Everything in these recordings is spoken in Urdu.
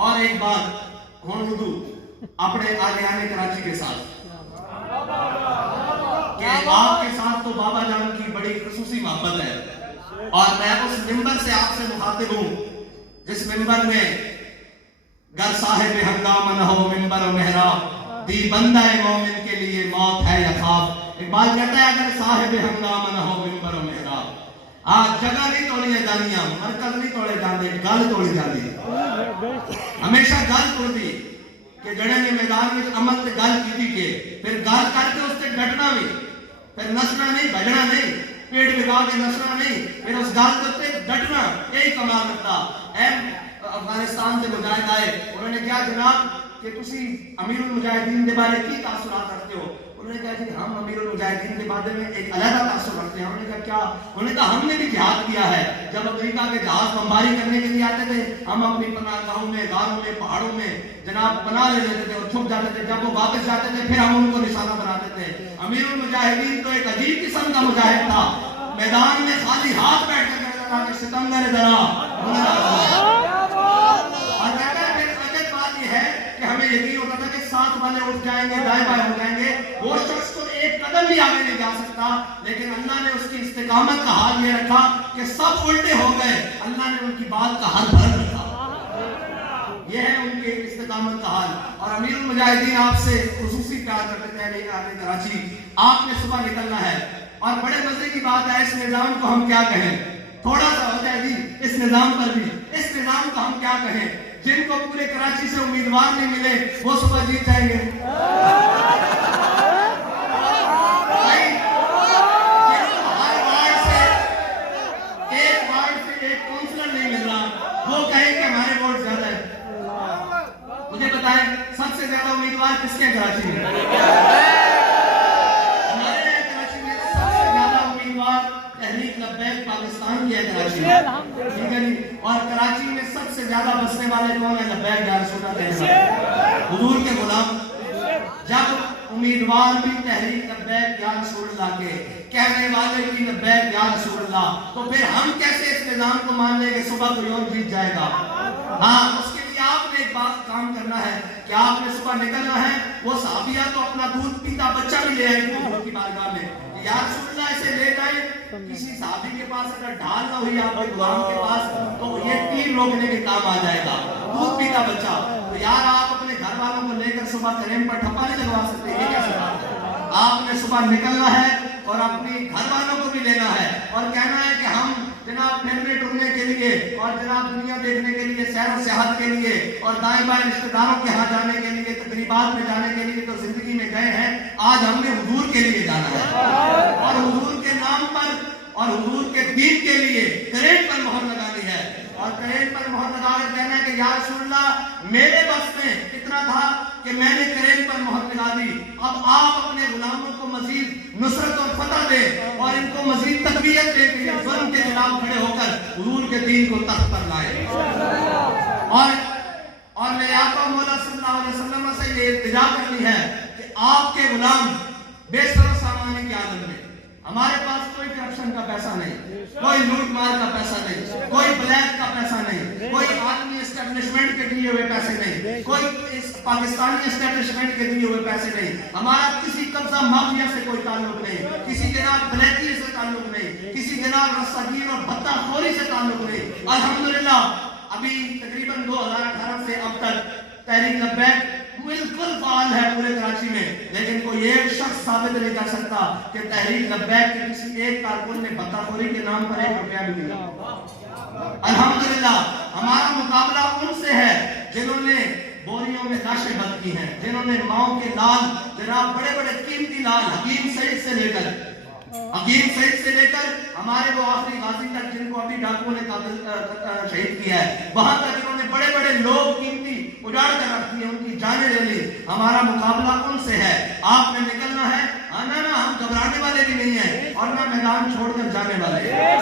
اور ایک بات ہوں اردو اپنے آگے آنے کراچی کے ساتھ کہ آپ کے ساتھ تو بابا جان کی بڑی خصوصی محبت ہے، اور میں اس ممبر سے آپ سے مخاطب ہوں جس ممبر میں گر صاحب ہنگامہ نہ ہو ممبر و محراب، دی بندہ مومن کے لیے موت ہے یا خواب۔ اقبال کہتا ہے اگر صاحب ہنگامہ نہ ہو ممبر و محراب، آج جگہ نہیں توڑی جانیاں، مرکز نہیں توڑے جاندے، گل توڑی جاندی، ہمیشہ گل توڑ دی کہ جڑے نے میدان میں عمل تے گل کیتی کہ پھر گل کر کے اس تے ڈٹنا بھی، پھر نسنا نہیں، بھجنا نہیں، پیٹ بگا کے نسنا نہیں، پھر اس گل تے ڈٹنا، یہی کمال رکھتا۔ اے افغانستان سے مجاہد آئے، انہوں نے کہا جناب کہ تسی امیر المجاہدین کے بارے کی تاثرات رکھتے ہو؟ انہوں نے کہا جی ہم امیر المجاہدین کے بارے میں ایک علیحدہ تاثر رکھتے ہیں۔ ہم نے کہا کیا؟ انہوں نے کہا ہم نے بھی جہاد کیا ہے، جب امریکہ کے جہاز بمباری کرنے کے لیے آتے تھے ہم اپنی پناہ گاہوں میں، غاروں میں، پہاڑوں میں جناب پناہ لے لیتے تھے اور چھپ جاتے تھے، جب وہ واپس جاتے تھے پھر ہم ان کو نشانہ بناتے تھے۔ امیر المجاہدین تو ایک عجیب قسم کا مجاہد تھا، میدان میں خالی ہاتھ بیٹھ کر کہتا تھا کہ ستمگر درا، اور کہتا ہے پھر عجب بات یہ ہے کہ ہمیں یقین ہوتا تھا کہ ساتھ والے اٹھ جائیں گے، دائیں بائیں ہو جائیں گے، وہ شخص تو ایک قدم بھی آگے نہیں جا سکتا، لیکن اللہ نے اس کی استقامت کا حال یہ رکھا کہ سب الٹے ہو گئے، اللہ نے ان کی بات کا حل بھر رکھا۔ یہ ہے ان کے استقامت کا حال۔ اور امیر المجاہدین آپ سے خصوصی پیار کرتے تھے آنے کراچی، آپ نے صبح نکلنا ہے، اور بڑے مزے کی بات ہے اس نظام کو ہم کیا کہیں، تھوڑا سا ہو جائے جی اس نظام پر بھی، اس نظام کو ہم کیا کہیں، جن کو پورے کراچی سے امیدوار نہیں ملے وہ صبح جیت جائیں گے، ایک وارڈ سے ایک کونسلر نہیں مل رہا وہ کہیں کہ ہمارے ووٹ زیادہ ہے۔ مجھے بتائیں سب سے زیادہ امیدوار کس کے کراچی میں؟ ہمارے کراچی میں سب سے زیادہ امیدوار تحریک لبیک پاکستان کی ہے کراچی میں، ٹھیک ہے جی، اور کراچی میں سب سے زیادہ بسنے والے کون ہیں؟ لبیک یا رسول اللہ، حضور کے غلام۔ جب امیدوار بھی تحریک لبیک یا رسول اللہ کے کہنے والے بھی لبیک یا رسول اللہ، تو پھر ہم کیسے اس نظام کو مان لیں کہ صبح کوئی اور جیت جائے گا؟ ہاں اس کے لیے آپ نے ایک بات کام کرنا ہے کہ آپ نے صبح نکلنا ہے، وہ صحابیہ تو اپنا دودھ پیتا بچہ بھی لے آئے حضور کی بارگاہ میں، یا رسول اللہ اسے لے جائیں، کسی صحابی کے پاس اگر ڈھال نہ ہوئی آپ کے غلام کے پاس تو یہ تیر روکنے کے کام آ جائے گا، دودھ پیتا بچہ۔ تو یار آپ اپنے گھر والوں کو لے کر صبح کریم پر ٹھپا نہیں لگوا سکتے، یہ کیسے بات ہے؟ آپ نے صبح نکلنا ہے اور اپنی گھر والوں کو بھی لینا ہے اور کہنا ہے کہ ہم جناب پھرنے ٹرنے کے لیے اور جناب دنیا دیکھنے کے لیے، سیر و سیاحت کے لیے اور دائیں بائیں رشتہ داروں کے ہاں جانے کے لیے، تقریبات میں جانے کے لیے تو زندگی میں گئے ہیں، آج ہم نے حضور کے لیے جانا ہے اور حضور کے نام پر اور حضور کے دین کے لیے کریٹ پر مہر لگانی ہے، اور کریٹ پر مہر لگا کر کہنا ہے کہ یا رسول اللہ میرے بس میں اتنا تھا کہ میں نے کریٹ پر مہر لگا دی، اب آپ اپنے غلاموں کو مزید نصرت اور فتح دے اور ان کو مزید تقویت دے کہ ظلم کے خلاف کھڑے ہو کر حضور کے دین کو تخت پر لائے۔ اور میرے آقا مولا صلی اللہ علیہ وسلم سے یہ التجا کرنی ہے کہ آپ کے غلام بے سر و سامانی کے عالم میں، ہمارے پاس کوئی کرپشن کا پیسہ نہیں، کوئی لوٹ مار کا پیسہ نہیں، کوئی بلیک کا پیسہ نہیں، کوئی عالمی اسٹیبلشمنٹ کے دیے ہوئے پیسے نہیں، کوئی پاکستانی اسٹیبلشمنٹ کے دیے ہوئے پیسے نہیں، ہمارا کسی قبضہ مافیا سے کوئی تعلق نہیں، کسی جناب بلیکی سے تعلق نہیں، کسی جناب رساگیر اور بھتہ خوری سے تعلق نہیں۔ الحمدللہ ابھی تقریباً 2018 سے اب تک تحریک لبیک بالکل فعال ہے پورے کراچی میں، لیکن کوئی ایک شخص ثابت نہیں کر سکتا کہ تحریک لبیک کے کسی ایک کارکن نے بھتہ خوری کے نام پر 1 روپیہ بھی دیا۔ الحمدللہ ہمارا مقابلہ ان سے ہے جنہوں نے بوریوں میں لاشیں بند کی ہیں، جنہوں نے ماؤں کے لال جناب بڑے بڑے قیمتی لال حکیم سعید سے لے کر ہمارے وہ آخری غازی تک جن کو ابھی ڈاکوؤں نے شہید کیا ہے، وہاں تک انہوں نے بڑے بڑے لوگ قیمتی اجاڑ کر رکھی ہیں، ان کی جانیں لے لی۔ ہمارا مقابلہ ان سے ہے، آپ نے نکلنا ہے، آنا نا، ہم گھبرانے والے بھی نہیں ہیں اور نہ میدان چھوڑ کر جانے والے ہیں۔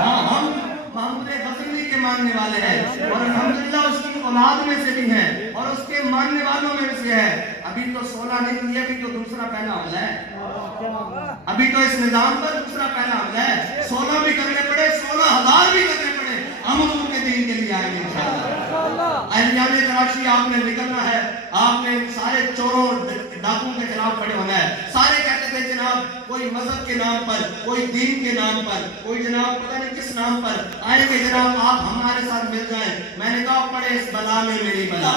ہاں ہم محمود غزنوی کے ماننے والے ہیں اور الحمدللہ اس کی اولاد میں سے بھی ہیں اور اس کے ماننے والوں میں سے ہے۔ ابھی تو 16 نہیں ہوئی، ابھی تو دوسرا پہلا حملہ ہے، ابھی تو اس نظام پر دوسرا پہلا حملہ ہے، 16 بھی کرنے پڑے، 16,000 بھی کرنے پڑے، ہم حضور کے دین کے لیے آئیں گے انشاءاللہ۔ اہلیان کراچی آپ نے نکلنا ہے، آپ نے سارے چوروں ڈاکوں کے خلاف کھڑے ہونا ہے. سارے کہتے تھے جناب کوئی مذہب کے نام پر، کوئی دین کے نام پر، کوئی جناب پتہ نہیں کس نام پر آئے کہ جناب آپ ہمارے ساتھ مل جائیں. میں نے کہا پڑے اس بلا میں میری بلا،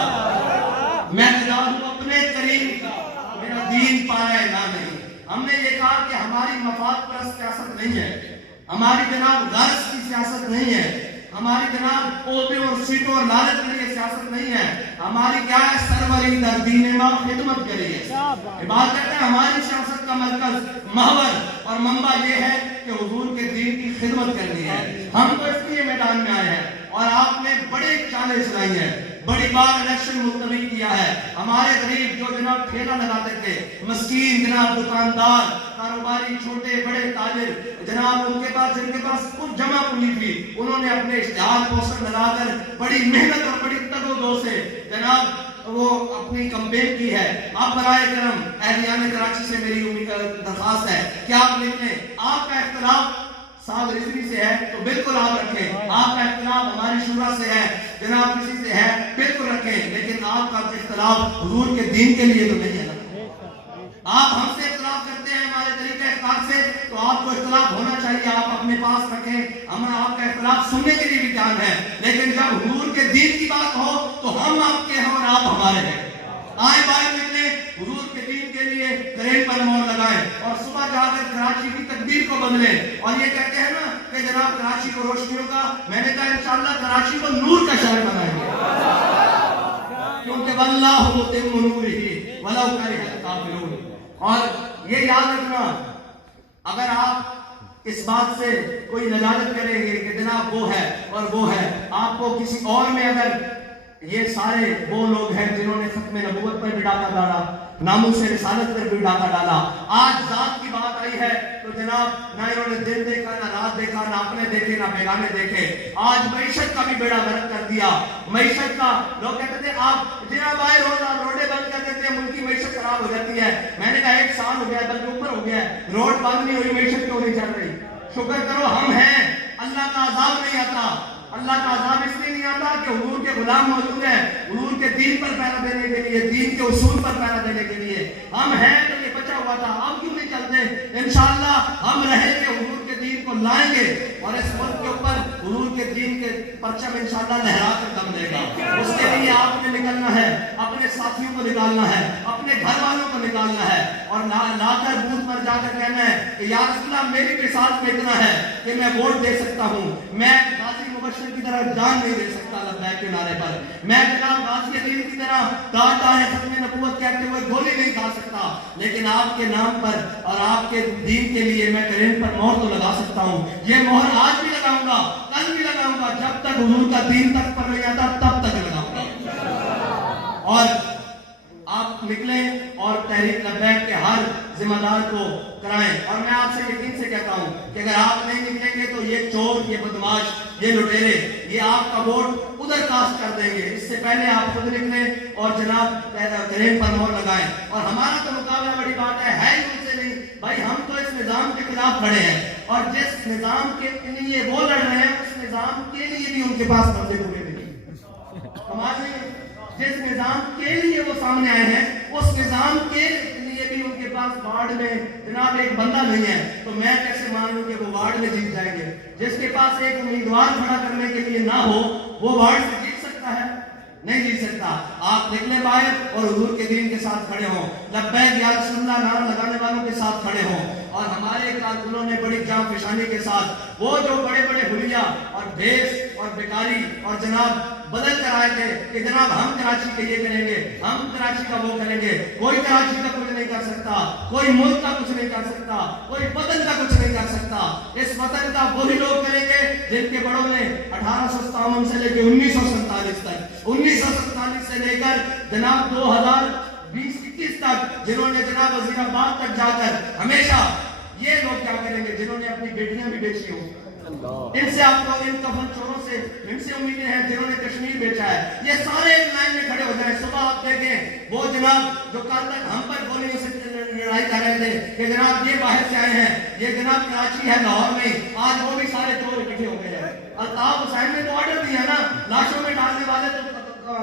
میں خدا ہوں اپنے کریم کا، میرا دین پائے نہ نہیں. ہم نے یہ کہا کہ ہماری مفاد پرست سیاست نہیں ہے، ہماری جناب غرض کی سیاست نہیں ہے، ہماری جناب عہدے اور سیٹوں اور لالچ کے لیے سیاست نہیں ہے. ہماری کیا ہے؟ سروری در دین ما خدمت کے لیے. عبادت کرتے ہیں. ہماری سیاست کا مرکز، محور اور منبع یہ ہے کہ حضور کے دین کی خدمت کرنی ہے. ہم تو اس لیے میدان میں آئے ہیں اور آپ نے بڑے چالیں چلائی ہیں، بڑی بار الیکشن ملتوی کیا ہے. ہمارے غریب جو جناب ٹھیلا لگاتے تھے، مسکین جناب دکاندار، کاروباری، چھوٹے بڑے تاجر جناب، ان کے پاس جن کے پاس کچھ جمع پونجی تھی، انہوں نے اپنے اشتہار پوسٹر لگا کر بڑی محنت اور بڑی تگ و دو سے جناب وہ اپنی کمپین کی ہے. آپ برائے کرم اہلیان کراچی سے میری درخواست ہے کہ آپ لکھیں. آپ کا اختلاف صاحب رضوی سے ہے تو بالکل آپ رکھیں. آپ کا اختلاف ہماری شورا سے ہے، جناب کسی سے ہے، بالکل رکھیں. لیکن آپ کا اختلاف حضور کے دین کے لیے تو نہیں ہے نا. آپ ہم سے اختلاف کرتے ہیں ہمارے طریقہ اختلاف سے، تو آپ کو اختلاف ہونا چاہیے، آپ اپنے پاس رکھیں. ہم آپ کا اختلاف سننے کے لیے بھی تیار ہیں، لیکن جب حضور کے دین کی بات ہو تو ہم آپ کے ہیں اور آپ ہمارے ہیں. آئے باہر نکلیں، حضور کے دین کے لیے کرین پر مہر لگائیں اور صبح جا کر کراچی کی تقدیر کو بدلیں. اور یہ کہتے ہیں نا کہ جناب کراچی کو روشنیوں کا، میں نے کہا انشاءاللہ کراچی کو نور کا شہر بنائیں گے، کیونکہ واللہ متم نورہ ولو کرہ الکافرون. اور یہ یاد رکھنا، اگر آپ اس بات سے کوئی نجات کریں گے کہ جناب وہ ہے اور وہ ہے، آپ کو کسی اور میں اگر یہ سارے وہ لوگ ہیں جنہوں نے ختم نبوت پر بھی ڈاکہ ڈالا، ناموس رسالت پر بھی ڈاکہ ڈالا، آج ذات کی بات آئی ہے تو جناب نہ انہوں نے دن دیکھا، نہ رات دیکھا، نہ اپنے دیکھے نہ بیگانے دیکھے. آج معیشت کا بھی بیڑا غرق کر دیا. معیشت کا لوگ کہتے تھے آپ جناب آئے روز آپ روڈیں بند کر دیتے ہیں، ملک کی معیشت خراب ہو جاتی ہے. میں نے کہا 1 سال ہو گیا ہے، بلکہ اوپر ہو گیا ہے، روڈ بند نہیں ہوئی، معیشت کیوں نہیں چل رہی؟ شکر کرو ہم ہیں. اللہ کا عذاب نہیں آتا. اللہ کا عذاب اس لیے نہیں آتا کہ حضور کے غلام موجود ہیں، حضور کے دین پر پہرا دینے کے لیے، دین کے اصول پر پہرا دینے کے لیے. ہم ہیں تو یہ بچا ہوا تھا، ہم کیوں نہیں چلتے؟ انشاءاللہ ہم رہیں گے، حضور کے دین کو لائیں گے اور اس ملک کے اوپر حضور کے دین کے پرچم انشاءاللہ لہرا کر دم دے گا. اس کے لیے آپ نے نکلنا ہے، اپنے ساتھیوں کو نکالنا ہے، اپنے گھر والوں کو نکالنا ہے اور لا کر بوتھ پر جا کر کہنا ہے کہ یا رسول اللہ میری بساط میں اتنا ہے کہ میں ووٹ دے سکتا ہوں، میں غازی مبشر کی طرح جان نہیں دے سکتا لبیک کے نعرے پر، میں جناب غازی عظیم کی طرح داتا ہے ختم نبوت کہتے ہوئے گولی نہیں کھا سکتا، لیکن آپ کے نام پر اور آپ کے دین کے لیے میں کرین پر مہر تو لگا سکتا ہوں. یہ مہر آج بھی لگاؤں گا، کل بھی لگاؤں گا، جب تک حضور کا دین تک پر نہیں آتا تب تک لگاؤں گا. اور آپ نکلیں اور تحریک لبیک کے ہر ذمہ دار کو کرائیں. اور میں آپ سے یقین سے کہتا ہوں کہ اگر آپ نہیں نکلیں گے تو یہ چور، یہ بدماش، یہ لٹیرے یہ آپ کا ووٹ ادھر کاسٹ کر دیں گے. اس سے پہلے آپ خود نکلیں اور جناب کرین پر مہر لگائیں. اور ہمارا تو مقابلہ بڑی بات ہے ہی ان سے نہیں بھائی، ہم تو اس نظام کے خلاف کھڑے ہیں اور جس نظام کے لیے وہ لڑ رہے ہیں اس نظام کے لیے بھی ان کے پاس بندے پورے نہیں. ہمارے جس نظام کے لیے وہ سامنے آئے ہیں اس نظام کے لیے بھی ان کے پاس وارڈ میں جناب ایک بندہ نہیں ہے. تو میں کیسے مانوں کہ وہ وارڈ میں جیت جائیں گے؟ جس کے پاس ایک امیدوار کھڑا کرنے کے لیے نہ ہو وہ وارڈ سے جیت سکتا ہے؟ نہیں جیت سکتا. آپ نکلے باہر اور حضور کے دین کے ساتھ کھڑے ہوں، لبیک یا رسول اللہ نعرہ لگانے والوں کے ساتھ کھڑے ہوں. اور ہمارے کارکنوں نے بڑی جاں فشانی کے ساتھ وہ جو بڑے بڑے حلیہ اور بھیس اور بیکاری اور جناب بدل کر آئے تھے کہ جناب ہم کراچی کے یہ کریں گے، ہم کراچی کا وہ کریں گے. کوئی کراچی کا کچھ نہیں کر سکتا، کوئی ملک کا کچھ نہیں کر سکتا، کوئی وطن کا کچھ نہیں کر سکتا. اس وطن کا وہی لوگ کریں گے جن کے بڑوں نے 1857 سے لے کے 1947 تک، 1947 سے لے کر جناب 2020-21 تک جنہوں نے جناب وزیر آباد تک جا کر ہمیشہ یہ لوگ کیا کریں گے جنہوں نے اپنی بیٹیاں بھی بیچی ہوں. ان سے آپ کو ان کفن چوروں سے ان سے امیدیں ہیں جنہوں نے کشمیر بیچا ہے. یہ سارے ایک لائن میں کھڑے ہو جائیں. صبح آپ دیکھیں وہ جناب جو کل تک ہم پر گولیوں سے لڑائی کر رہے تھے کہ جناب یہ باہر سے آئے ہیں، یہ جناب کراچی ہے لاہور میں، آج وہ بھی سارے چور اکٹھے ہو گئے ہیں. الطاف حسین نے تو آرڈر دیا نا لاشوں میں ڈالنے والے تو